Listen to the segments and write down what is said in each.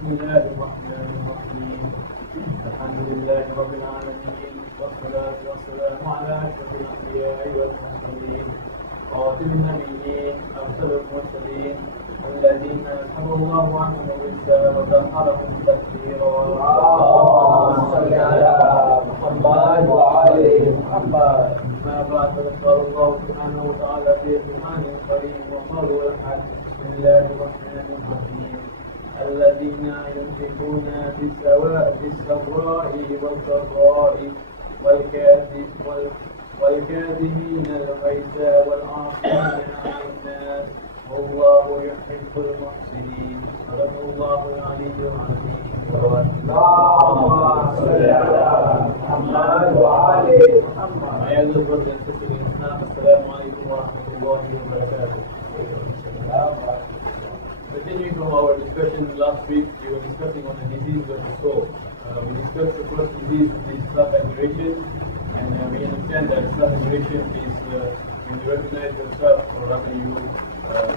بسم الله الرحمن الرحيم الحمد لله رب العالمين والصلاة والسلام على أشرف الأنبياء والمرسلين خاتم النبيين أرسل المرسلين الذين أسحب الله عنهم الرزق وطهرهم تطهيرا اللهم صل على محمد وآل محمد. ما بعد فقد قال الله سبحانه وتعالى في القرآن الكريم وقالوا الحق بسم الله الرحمن الرحيم الذين ينفقون في السراء والضراء والكاظمين الغيظ والعافين عن الناس والله يحب المحسنين صدق الله العلي العظيم. اللهم صل على محمد وآل محمد. My elders, brothers and sisters in Islam, Assalamu alaikum wa rahmatullahi wa barakatuh. Continuing from our discussion last week, we were discussing on the disease of the soul. We discussed the first disease, which is self-admiration, and we understand that self-admiration is when you recognize yourself, or rather you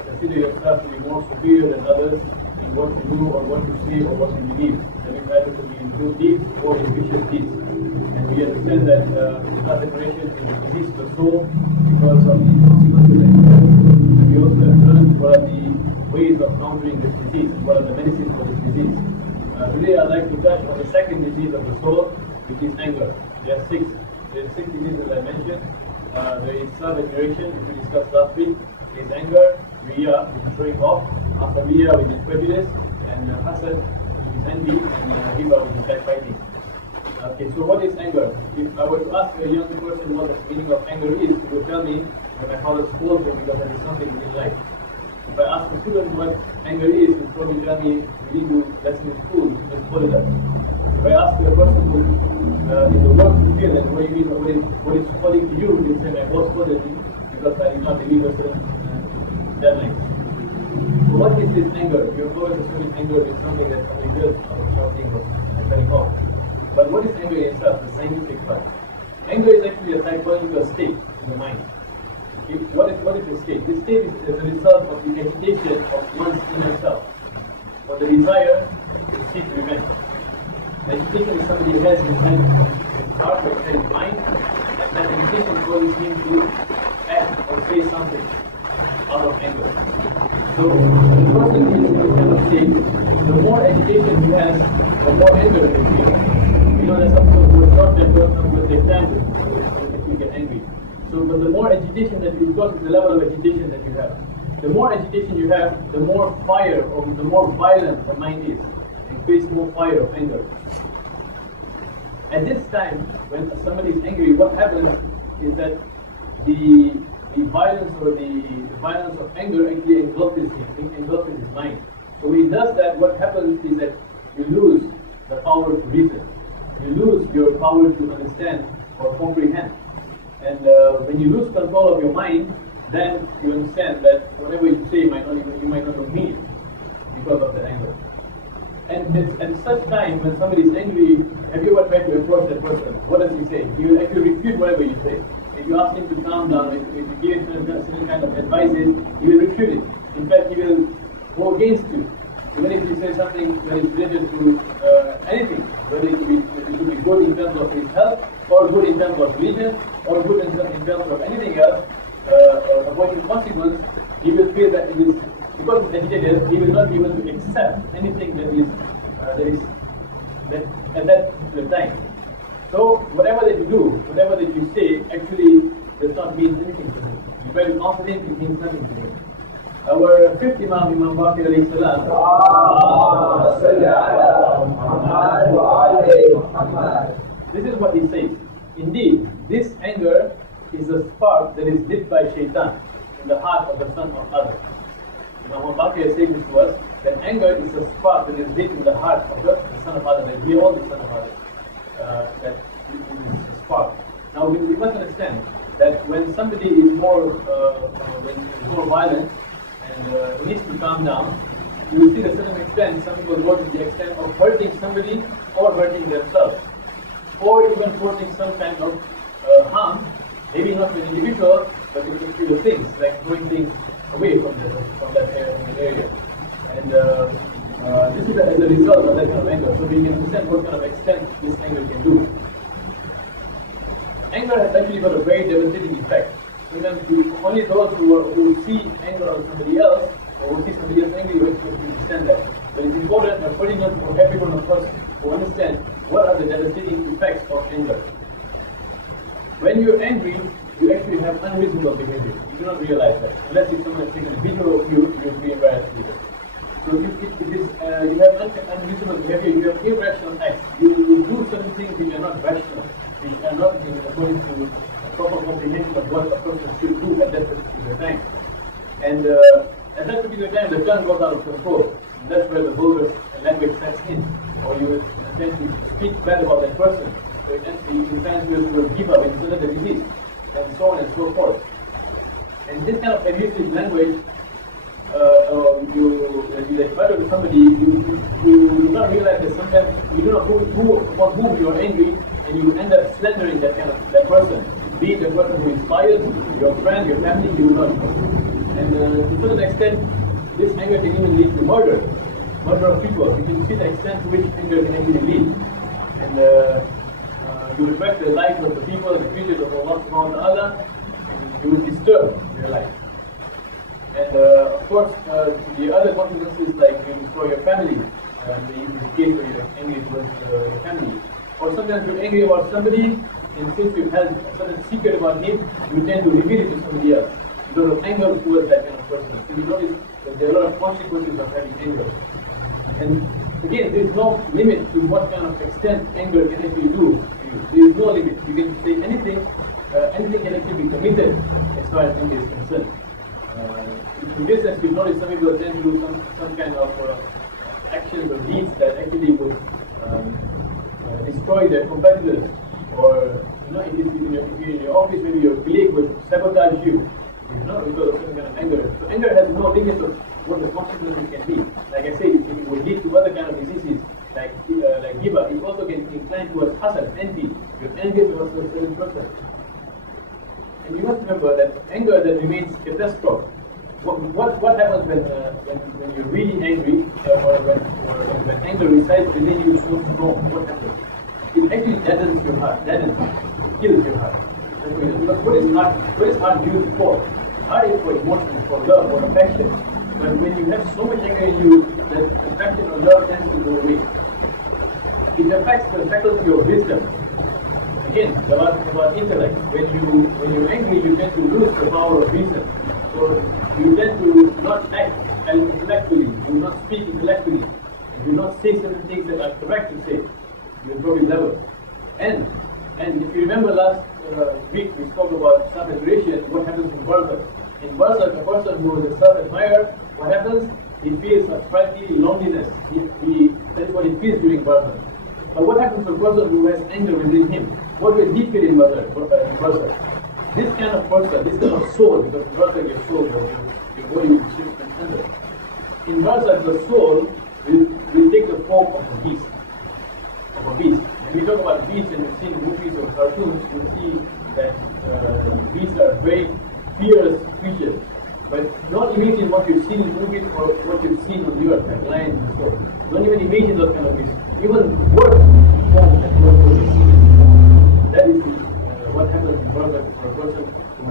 consider yourself to be more superior than others in what you do or what you say or what you believe. That means either to be in good deeds or in vicious deeds. And we understand that self-admiration is a disease of the soul because of the consequences that it has. And we also have learned what are the ways of countering this disease, what are the medicines for this disease. Today I'd like to touch on the second disease of the soul, which is anger. There are six diseases I mentioned. There is self-admiration, which we discussed last week. There is anger, riya, which is showing off. Asabiya, which is prejudice, and hasad, which is envy, and riba, which is backbiting. Okay, so what is anger? If I were to ask a young person what the meaning of anger is, he would tell me that my father scolds him because that is something he didn't like. If I ask a student what anger is, he'll probably tell me we didn't do lesson in school, he just scolded us. If I ask a person who in the work field, and what do you mean, what is scolding to you, he'll say my boss scolded me because I did not deliver certain deadlines. So what is this anger? You have always assumed anger is something that somebody does out of shouting or turning off. But what is anger itself, the scientific part? Anger is actually a psychological state in the mind. What is the state? This state is a result of the agitation of one's inner self, or the desire to seek revenge. Agitation is somebody has inside his heart or inside his mind, and that agitation causes him to act or say something out of anger. So when the person is in this kind of state, the more agitation he has, the more anger he will feel. You know that some people who are short-tempered, some people take time to actually get angry. So, but the more agitation that you got, the level of agitation that you have. The more agitation you have, the more fire or the more violent the mind is, and creates more fire of anger. At this time, when somebody is angry, what happens is that the violence or the violence of anger actually engulfs his mind. So when he does that, what happens is that you lose the power to reason. You lose your power to understand or comprehend. And when you lose control of your mind, then you understand that whatever you say you might not even mean it because of the anger. And at such time, when somebody is angry, have you ever tried to approach that person? What does he say? He will actually refute whatever you say. If you ask him to calm down, if you give him certain kind of advices, he will refute it. In fact, he will go against you. Even if you say something that is related to anything, whether it could be good in terms of his health, or good in terms of religion, or good in terms of anything else, or avoiding consequence, he will feel that it is, because he's agitated, he will not be able to accept anything that is at that particular time. So whatever that you do, whatever that you say, actually does not mean anything to him. You're very confident it means nothing to him. Our fifth Imam, Imam Baqir alayhi salam, this is what he says. Indeed, this anger is a spark that is lit by shaitan in the heart of the son of Adam. Imam Baqir says this to us, that anger is a spark that is lit in the heart of the son of Adam, and we are all the son of Adam. That is a spark. Now we must understand that when somebody is more violent, and he needs to calm down, you will see to a certain extent, some people go to the extent of hurting somebody or hurting themselves, or even causing some kind of harm, maybe not to an individual, but to the things, like throwing things away from that area. And This is as a result of that kind of anger. So we can understand what kind of extent this anger can do. Anger has actually got a very devastating effect. Sometimes only those who see anger on somebody else, or who see somebody else angry, will understand that. But it's important for every one of us to understand what are the devastating effects of anger. When you're angry, you actually have unreasonable behavior. You do not realize that. Unless if someone has taken a video of you, you'll be embarrassed later. So you have unreasonable behavior, you have irrational acts. You do certain things which are not rational, which are not in accordance to a proper comprehension of what a person should do at that particular time. And at that particular time, the tongue goes out of control. And that's where the vulgar language sets in. Or you will tend to speak bad about that person. So in times you will give up, it's another disease, and so on and so forth. And this kind of abusive language, you utter to somebody, you do not realize that sometimes you don't know upon whom you are angry, and you end up slandering that person. Be it the person who inspires, your friend, your family, you will not know. And to a certain extent, this anger can even lead to murder of people. You can see the extent to which anger can actually lead. And you will wreck the lives of the people, the creatures of Allah subhanahu wa ta'ala, and you will disturb their life. And of course, the other consequences, like you destroy your family, in the case where you're angry towards your family. Or sometimes you're angry about somebody, and since you've held a certain secret about him, you tend to reveal it to somebody else because of anger towards that kind of person. So you notice that there are a lot of consequences of having anger. And again, there is no limit to what kind of extent anger can actually do to you. There is no limit. You can say anything, anything can actually be committed as far as anger is concerned. In this sense, you've noticed some people tend to do some kind of actions or deeds that actually would destroy their competitors. Or if you're in your office, maybe your colleague would sabotage you, because of some kind of anger. So anger has no limit of what the consequences can be. Like I say, it would lead to other kind of diseases, like giba. It also can incline towards hasad, envy. You're envious towards a certain person. And you must remember that anger that remains catastrophic. What happens when you're really angry, or when anger resides within you so strong? What happens? It actually deadens your heart, it kills your heart. Because what is heart used for? Heart is for emotion, for love, for affection. But when you have so much anger in you, that affection or love tends to go away. It affects the faculty of wisdom. Again, about intellect. When you're angry, you tend to lose the power of reason. So you tend to not act intellectually, you do not speak intellectually, you do not say certain things that are correct to say. You'll probably never. And if you remember last week we spoke about self-admiration, what happens in Barzakh. In Barzakh, a person who is a self-admirer, what happens? He feels a frightful loneliness. That is what he feels during Barzakh. But what happens to a person who has anger within him? What will he feel in Barzakh? This kind of person, this kind of soul, because in Barzakh your soul, your body will shift under. In Barzakh, the soul will take the form of a beast. When we talk about beasts and we've seen movies or cartoons, you'll see that beasts are very fierce creatures. But don't imagine what you've seen in movies or what you've seen on the earth, like lions and so on. Don't even imagine those kind of beasts. Even worse forms than what you've seen. That is what happens in Barzakh for a person who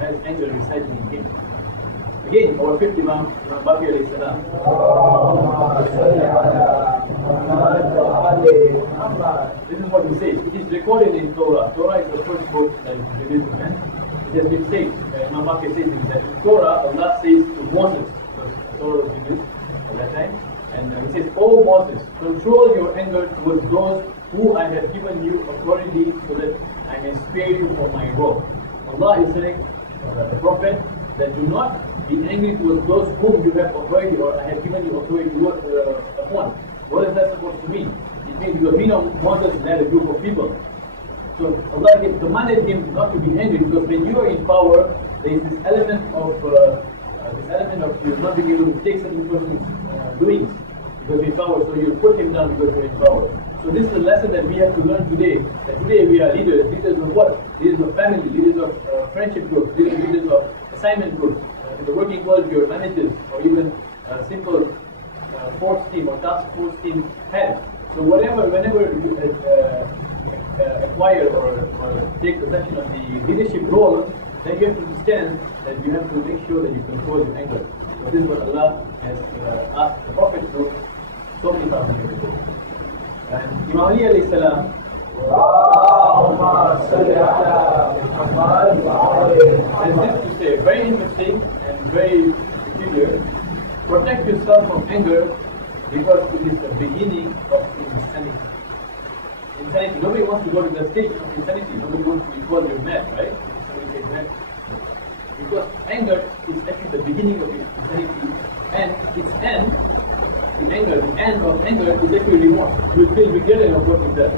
has anger residing in him. Again, our fifth Imam Baqir alayhi salam. This is what he says. It is recorded in Torah. Torah is the first book that is revealed to man. It has been said, Imam Baqir says that in Torah, Allah says to Moses, because Torah was revealed at that time, and he says, "O Moses, control your anger towards those who I have given you authority so that I may spare you from my wrath." Allah is saying, the Prophet, that do not be angry towards those whom you have authority or I have given you authority upon. What is that supposed to mean? It means because we know Moses led a group of people. So Allah commanded him not to be angry, because when you are in power, there is this element of you not being able to take certain person's doings because you're in power. So you put him down because you're in power. So this is a lesson that we have to learn today. That today we are leaders of what? Leaders of family, leaders of friendship groups, leaders of assignment groups. In the working world, we are managers or even simple force team or task force team head. So whenever you acquire or take possession of the leadership role, then you have to understand that you have to make sure that you control your anger. So this is what Allah has asked the Prophet to do so many thousand years ago. And Imam Ali alayhi salam, there's this to say, very interesting and very peculiar. Protect yourself from anger because it is the beginning of insanity. Insanity. Nobody wants to go to the stage of insanity. Nobody wants to be called you're mad, right? Somebody says mad. Because anger is actually the beginning of insanity, and its end, the end of anger is actually remorse. You will feel regret of what you've done.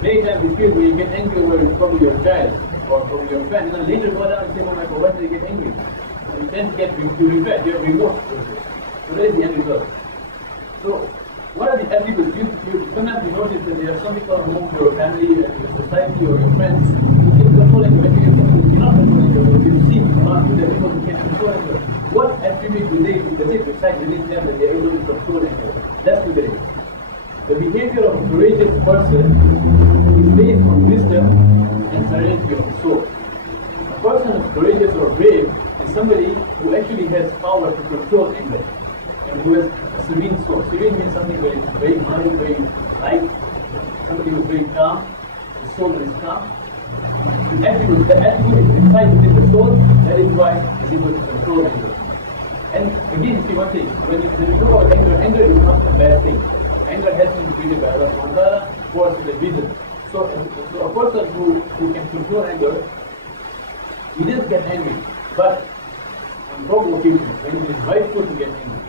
Many times you feel when you get angry over probably your child or probably your friend, and then later go down and say, oh my God, why did I get angry? So you tend to get regret, you have remorse. So that is the end result. So what are the attributes? Sometimes you notice that there are some people among your family and your society or your friends who can control anger. Maybe you have somebody who cannot control anger, or you've seen around you that people who can control anger. What attribute does it reside within them that they are able to control anger? Let's look at it. The behavior of a courageous person is based on wisdom and serenity of the soul. A person who is courageous or brave is somebody who actually has power to control anger and who has a serene soul. Serene means something very mild, very light, somebody who is very calm, the soul that is calm. The attribute is inside within the soul, that is why he is able to control anger. And again, see one thing, when you talk about anger is not a bad thing. Anger has been created by Allah subhanahu wa ta'ala for a certain reason. So a person who can control anger, he does get angry, but on proper occasions, when it is rightful to get angry.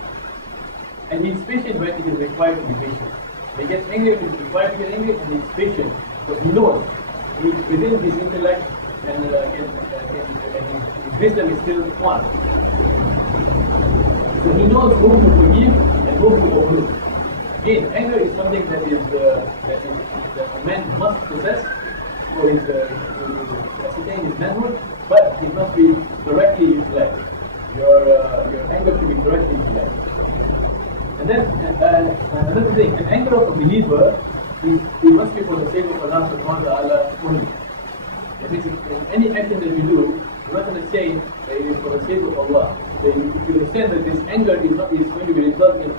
And he is patient when it is required to be patient. He gets angry when it is required to get angry, and he is patient because he knows within his intellect and his wisdom is still one. So he knows whom to forgive and whom to overlook. Again, anger is something that a man must possess for his to ascertain his manhood, but it must be correctly utilized. Your anger should be correctly utilized. And then another thing, an anger of a believer it must be for the sake of Allah subhanahu wa ta'ala only. That means in any action that you do, you must understand that it is for the sake of Allah. So if you understand that this anger is going to be resulting in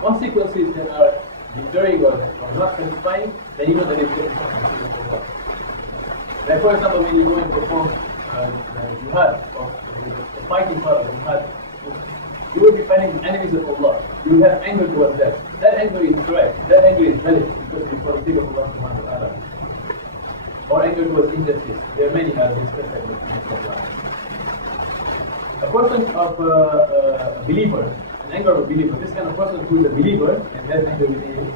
consequences that are deterring or not satisfying, then you know that it is for the sake of Allah. Like for example, when you go and perform jihad, or the fighting part of jihad, you will be fighting enemies of Allah. You will have anger towards that. That anger is correct. That anger is valid because it is for the sake of Allah subhanahu wa ta'ala. Or anger towards injustice. There are many I'll discuss that with a person of a believer, an anger of a believer, this kind of person who is a believer and has anger within him,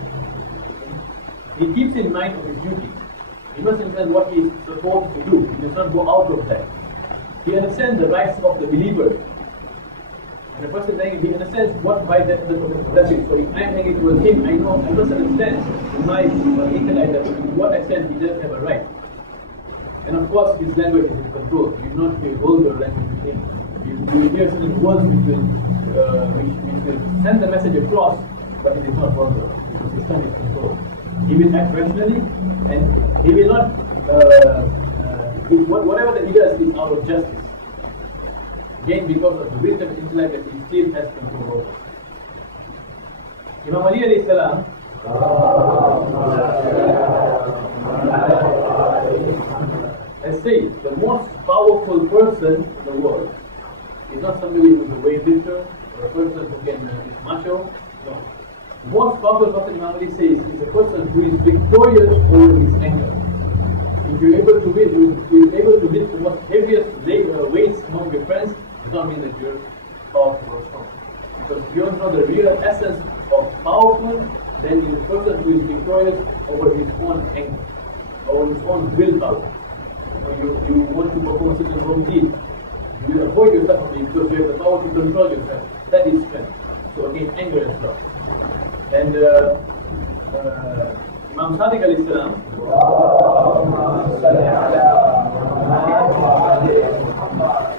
he keeps in mind of his duty. He must understand what he is supposed to do. He does not go out of that. He understands the rights of the believer. And the person is angry, he understands what right that other person possesses. So if I am angry towards him, I must understand in my intellect that to what extent he does have a right. And of course, his language is in control. You do not hear vulgar language with him. You will hear certain words which will send the message across, but it is not vulgar because his tongue is controlled. He will act rationally, and he will not. Whatever that he does is out of justice. Again, because of the wisdom and intellect that he still has control over. Imam Ali alayhi salam has said the most powerful person in the world is not somebody who is a weightlifter or a person who can is macho. No. The most powerful person, Imam Ali says, is a person who is victorious over his anger. If you're able to lift the most heaviest weights among your friends, does not mean that you're powerful or strong. Because if you don't know the real essence of powerful, then is a person who is victorious over his own anger, over his own willpower. You want to perform a certain wrong deed. You will avoid yourself from it because you have the power to control yourself. That is strength. So again, anger as well. And Imam Sadiq alayhi salam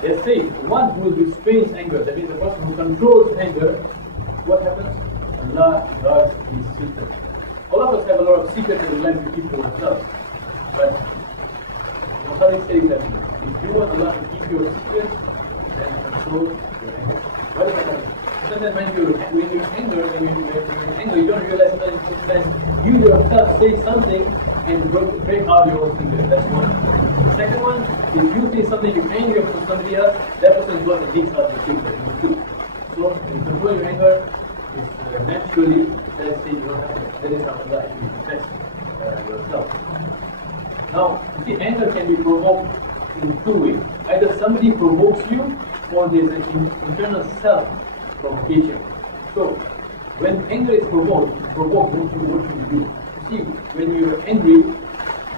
they say one who restrains anger, that means the person who controls anger, what happens? Allah guards His secrets. All of us have a lot of secrets that we like to keep to ourselves. But Muhammad says that if you want Allah to keep your secrets, then control your anger. What is that? Sometimes when you're angry, you don't realize sometimes you yourself say something and break out your own secret. That's one. The second one, if you say something you're angry about somebody else, that person is one that leaks out your secret. So, when you control your anger, it's naturally, let's say you don't have to. That is how Allah actually protects yourself. Now, you see, anger can be provoked in two ways. Either somebody provokes you, or there's an internal self-provocation. So, when anger is provoked, what should you do? You see, when you're angry,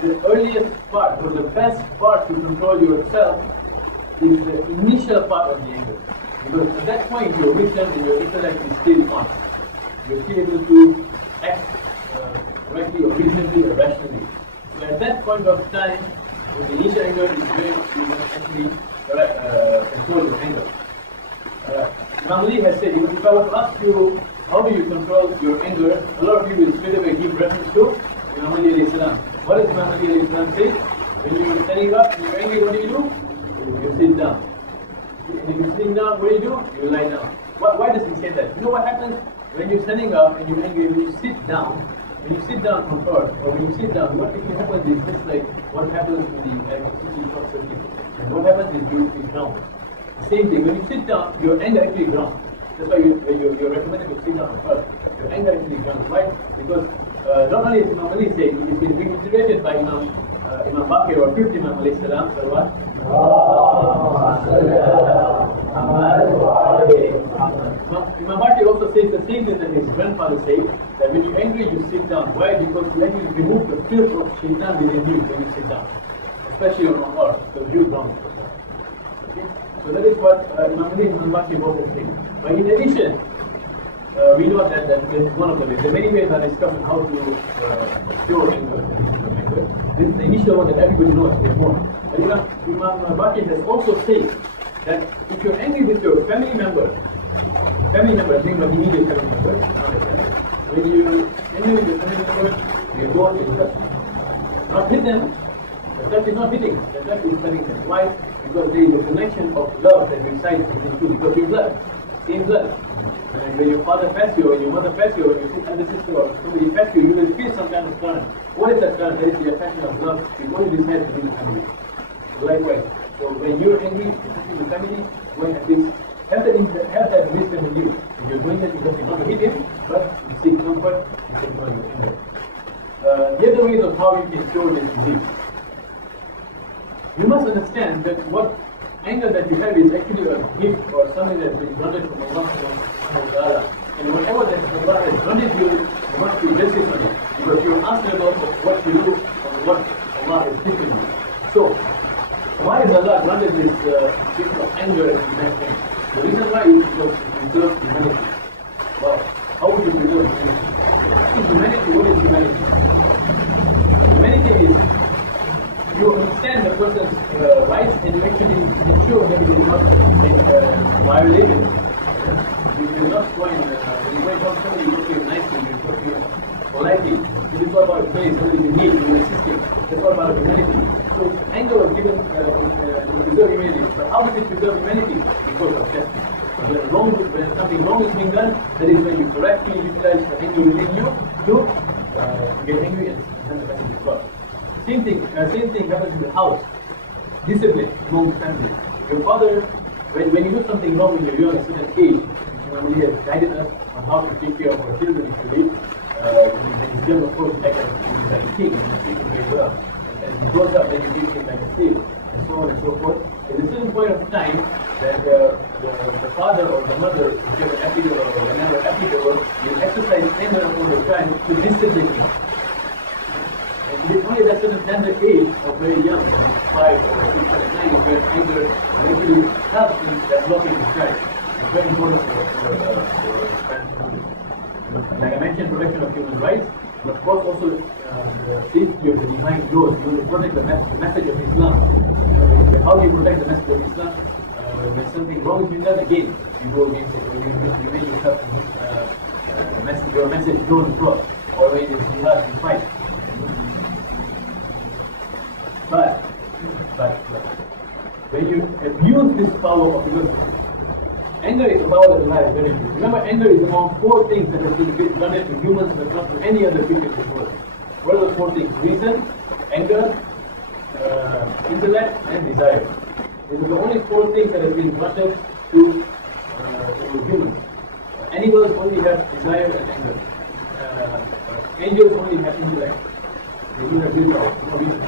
the earliest part, or the best part to control yourself is the initial part of the anger. Because at that point, your wisdom and your intellect is still on. You're still able to act correctly or reasonably or rationally. So at that point of time, with the initial anger is where you can actually control your anger. Imam Ali has said, if I were to ask you, how do you control your anger? A lot of you will straight away give reference to Imam Ali alayhi salam. What does Imam Ali alayhi salam say? When you're standing up and you're angry, what do? You sit down. And if you're sitting down, what do? You lie down. Why does he say that? You know what happens when you're standing up and you're angry? When you sit down on earth, or when you sit down, what actually happens is just like what happens in the electricity short circuit. And what happens is you ground. The same thing, when you sit down, your anger actually grounds. That's why you're recommended to sit down on earth. Your anger actually grounds. Why? Because not only is Imam Ali saying, it's been reiterated by Imam Baqir or 50 Imam alayhi salam, salawat. Imam Baqir also says the same thing that his grandfather said, that when you're angry, you sit down. Why? Because you actually remove the filth of shaitan within you when you sit down. Especially on earth, because you ground. Okay? So that is what Imam Ali and Imam Baqir both have said. But in addition, we know that is one of the ways. There are many ways that are discussed on how to cure anger, This is the initial one that everybody knows, therefore. But Imam Baqir has also said that if you're angry with your family member, I think about immediate family member, not a family. When you're angry with your family member, you go and you touch them. Not hit them. The touch is not hitting. The touch is touching them. Why? Because there is a connection of love that resides between you. Because you're blood. Same blood. And when your father pets you, or your mother pets you, or your elder sister or somebody pets you, you will feel some kind of current. What is that current? That is the affection of love. It only resides within the family. Likewise. So when you're angry, especially with family, go and at least have that wisdom in you. If you're doing that because you want to hit him, but you seek comfort and control your anger. The other ways of how you can cure this disease. You must understand that what anger that you have is actually a gift or something that has been granted from Allah subhanahu wa ta'ala. And whatever that Allah has granted you, you must be justice on it. Because you're answerable for what you do or what Allah has given you. So, why has Allah granted this gift of anger and mankind? The reason why is because it preserves humanity. Wow. How would you preserve humanity? In humanity, what is humanity? Humanity is you understand the person's rights and you actually ensure that it is not violated. You will not go and when you went on somebody, you talk to him nicely, you talk to him politely. This is all about playing somebody in need, you will assist him. That's all about humanity. So anger was given to preserve humanity. But how does it preserve humanity? Because of justice. When something wrong is being done, that is when you correctly utilize the anger within you to get angry and send the message of God. Same thing happens in the house. Discipline among the family. Your father, when you do something wrong when you're young, at a certain age, which normally has guided us on how to take care of our children usually, when he's young, of course, act like a king and not treat him very well. And as he grows up, then you treat him like a slave, and so on and so forth. At a certain point of time, that the father or the mother, whichever applicable or whenever applicable, will exercise anger upon the child to discipline him. And it is only that certain tender age of very young, 5 or 6 or 9, where anger actually helps in developing the child. It's very important for parents. Like I mentioned, protection of human rights, but of course also the safety of the divine laws. You want to protect the message of Islam. How do you protect the message of Islam? When something wrong is being done, again, you go against it. You make yourself your message don't cross, or when you jihad you fight. But when you abuse this power of, because anger is a power that Allah has granted you. Remember, anger is among 4 things that has been granted to humans but not to any other creature in this world. What are the 4 things? Reason, anger, intellect, and desire. These are the only 4 things that have been granted to humans. Animals only have desire and anger. Angels only have intellect. They don't have willpower, no reason.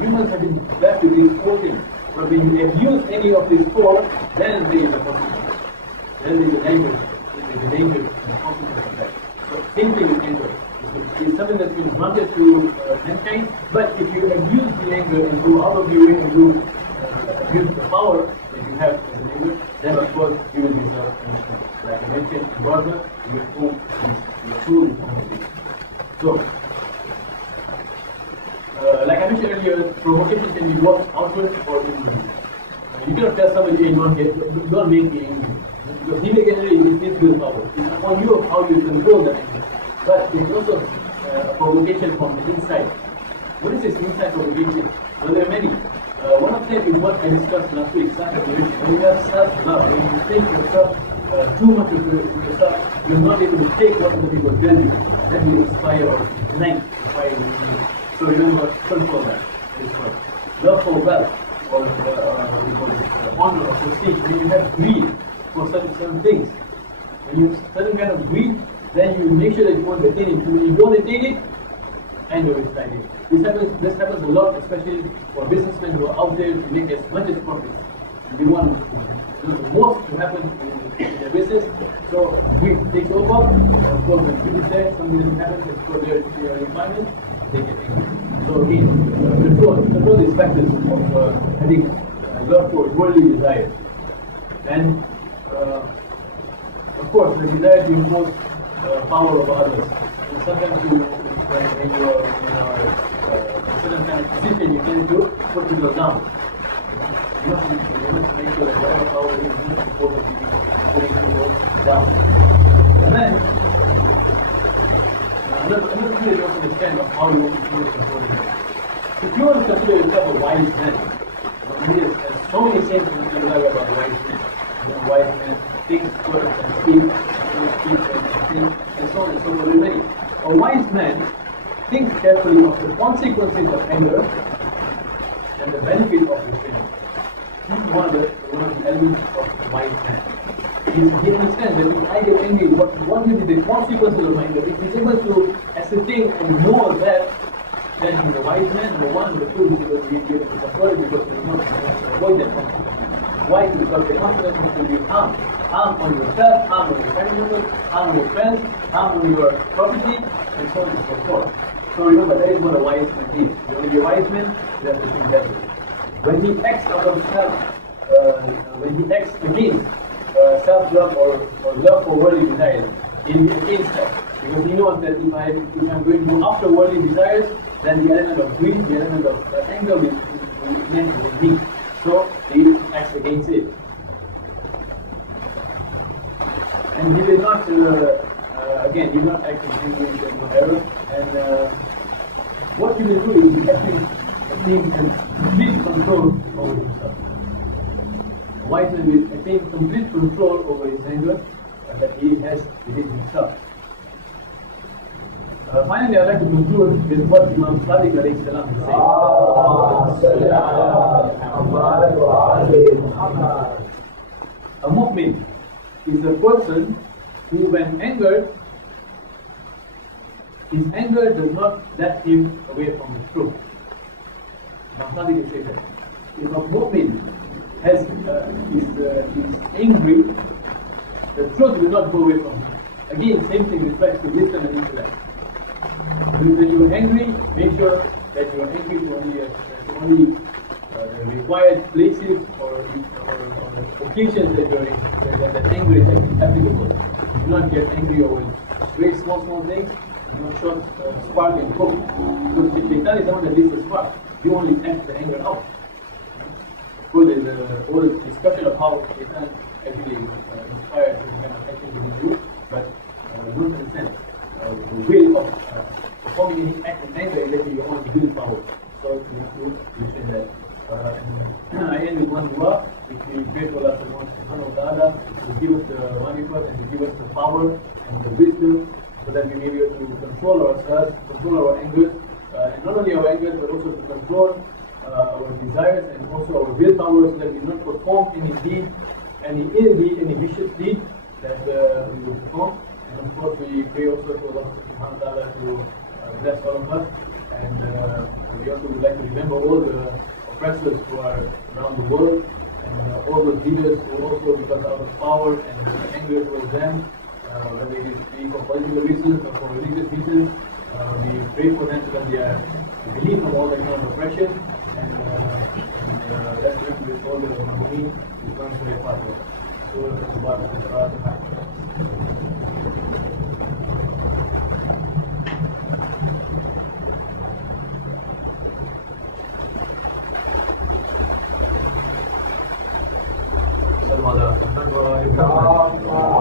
Humans have been blessed with these 4 things. But when you abuse any of these 4, then there is a consequence. Then there is a danger. There is a danger and a consequence of that. So same thing with anger. It's something that's been granted to mankind, but if you abuse the anger and go out of your way and do abuse the power that you have as an anger, then of course you will deserve punishment. Like I mentioned, in Gaza, your soul is only. So, like I mentioned earlier, provocation can be both outward or inward. You cannot tell somebody, hey, don't make me angry. Because he may get angry, it's his willpower. It's upon you of how you control that anger. But there's also a provocation from the inside. What is this inside provocation? Well, there are many. One of them is what I discussed last week, self-admiration. When you have self-love, when you think yourself too much of yourself, you're not able to take what other people tell you. That will inspire or ignite fire in you. So remember, control that. That is first. Love for wealth, or what we call it, honor or prestige. When you have greed for certain things, when you have certain kind of greed, then you make sure that you won't attain it. When you don't attain it, anger will start in. This happens a lot, especially for businessmen who are out there to make as much as profit. They want the most to happen in their business. So greed takes over, and of course when greed is there, something doesn't happen, it's for their requirements, they get angry. So again, control these factors of having love for worldly desires. And of course, the desire to impose power over others. And sometimes when you are in a certain kind of position, you tend to put people down. You must make sure that whatever power is not supposed to be putting people down. And then, another thing that you have to understand of how you want to control it. If you want to consider yourself a wise man, there's so many sayings in the Bible about the wise man. Wise man thinks first and speak and think, and so on and so forth. There are many. A wise man thinks carefully of the consequences of anger and the benefit of restraint. This is one of the elements of a wise man. He understands that if I get angry, what will be the consequences of anger? If he's able to ascertain and know that, then he's a wise man. Number one. Number two, he's able to be able to control it because he's not avoid that consequence. Why? Because the consequences will be harm. Harm on yourself, harm on your family members, harm on your friends, harm on your property, and so on and so forth. So remember, that is what a wise man is. You want to be a wise man, you have to think that way. When he acts out of when he acts against self-love or love for worldly desires, he will be against that. Because he knows that if I'm going to go after worldly desires, then the element of greed, the element of anger will ignite within me. So he acts against it. And he will not, again, he will not act in anger, there's no error. And what he will do is he actually attain complete control over himself. A wise man will attain complete control over his anger that he has within himself. Finally, I'd like to conclude with what Imam Sadiq alayhi salam is saying. A mu'min is a person who, when angered, his anger does not let him away from the truth. Imam Sadiq says that. If a mu'min is angry, the truth will not go away from him. Again, same thing reflects to wisdom and intellect. When you are angry, make sure that you are angry to only the required places or occasions that anger is applicable. Do not get angry over very small things. Do not short spark and cook. Because the shaitan is someone that leads the spark. You only act the anger out. Of course, there's a whole discussion of how shaitan actually inspires this kind of action within you. But don't understand the will of performing any act in anger is actually your own willpower. So we have to understand that. And I end with one dua, which we pray to Allah subhanahu wa ta'ala to give us the manifest and to give us the power and the wisdom so that we may be able to control ourselves, control our angers, and not only our angers but also to control our desires and also our willpower so that we not perform any deed, any ill deed, any vicious deed that we will perform. And of course we pray also to Allah subhanahu wa ta'ala to bless all of us. And we also would like to remember all the oppressors who are around the world and all those leaders who also, because out of power and anger towards them, whether it is for political reasons or for religious reasons, we pray for them so that they are released from all that kind of oppression and let's remember with all the Mahmoudi who comes to their father. صلوا على محمد وآل محمد.